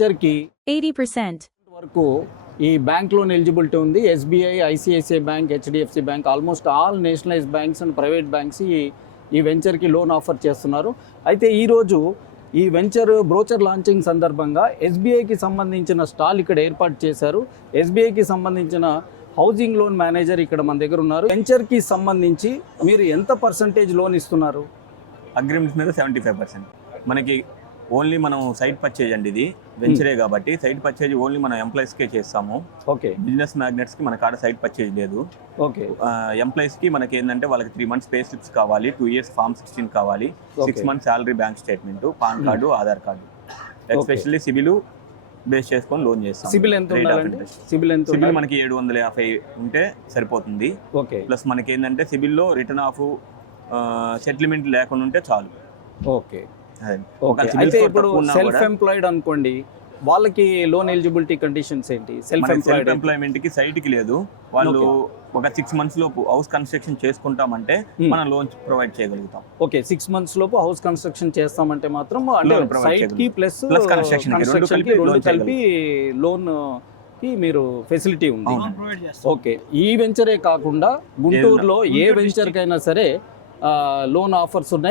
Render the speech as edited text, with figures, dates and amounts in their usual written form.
వెంచర్కి 80%. వరకు ఈ bank loan eligibility ఉంది. SBI, ICICI bank, HDFC bank, almost all nationalise banks and private banks ఈ వెంచర్కి loan offer చేస్తున్నారు. అయితే ఈరోజు ఈ వెంచర్ బ్రోచర్ లాంచింగ్ సందర్భంగా ఎస్బీఐకి సంబంధించిన స్టాల్ ఇక్కడ ఏర్పాటు చేశారు. ఎస్బీఐకి సంబంధించిన హౌసింగ్ లోన్ మేనేజర్ ఇక్కడ మన దగ్గర ఉన్నారు. వెంచర్కి సంబంధించి మీరు ఎంత పర్సంటేజ్ లోన్ ఇస్తున్నారు? అగ్రిమెంట్స్ మీద 75%. మనకి ఓన్లీ మనం సైట్ పర్చేజ్ అండి, ఇది వెంచరే కాబట్టి సైట్ పర్చేజ్ ఓన్లీ మనం ఎంప్లాయీస్కే చేస్తాము. ఓకే. బిజినెస్ మ్యాగ్నెట్స్కి మన కాడ సైట్ పర్చేజ్ లేదు. ఓకే. ఎంప్లాయీస్కి మనకి ఏంటంటే వాళ్ళకి 3 months పే స్లిప్స్ కావాలి, 2 years ఫార్మ్ 16 కావాలి, 6 months salary bank statement, pan card, Aadhaar card, especially CIBIL base చేసుకొని లోన్ చేస్తాం. సిబిల్ ఎంత ఉండాలండి? సిబిల్ మనకి 750 ఉంటే సరిపోతుంది. ఓకే. ప్లస్ మనకి ఏంటంటే సిబిల్లో రిటర్న్ ఆఫ్ సెటిల్మెంట్ లేకుండా ఉంటే చాలు. ఓకే. అయితే ఇప్పుడు సెల్ఫ్ ఎంప్లాయిడ్ అనుకోండి, వాళ్ళకి లోన్ ఎలిజిబిలిటీ కండిషన్స్ ఏంటి? సెల్ఫ్ ఎంప్లాయ్మెంట్ కి సైట్ కి లేదు, వాళ్ళు ఒక 6 months లోపు హౌస్ కన్స్ట్రక్షన్ చేసుకుంటామంటే మనం లోన్ ప్రొవైడ్ చేయగలుగుతాం. ఓకే. 6 months లోపు హౌస్ కన్స్ట్రక్షన్ చేస్తామంటే మాత్రం అంటే సైట్ కి ప్లస్ కన్స్ట్రక్షన్ కి రెండు కలిపి లోన్ కి మీరు ఫెసిలిటీ ఉంది. ఓకే. ఈ వెంచరే కాకుండా గుంటూరులో ఏ వెంచర్ కైనా సరే లోన్ ఆఫర్స్ ఉన్నాయి.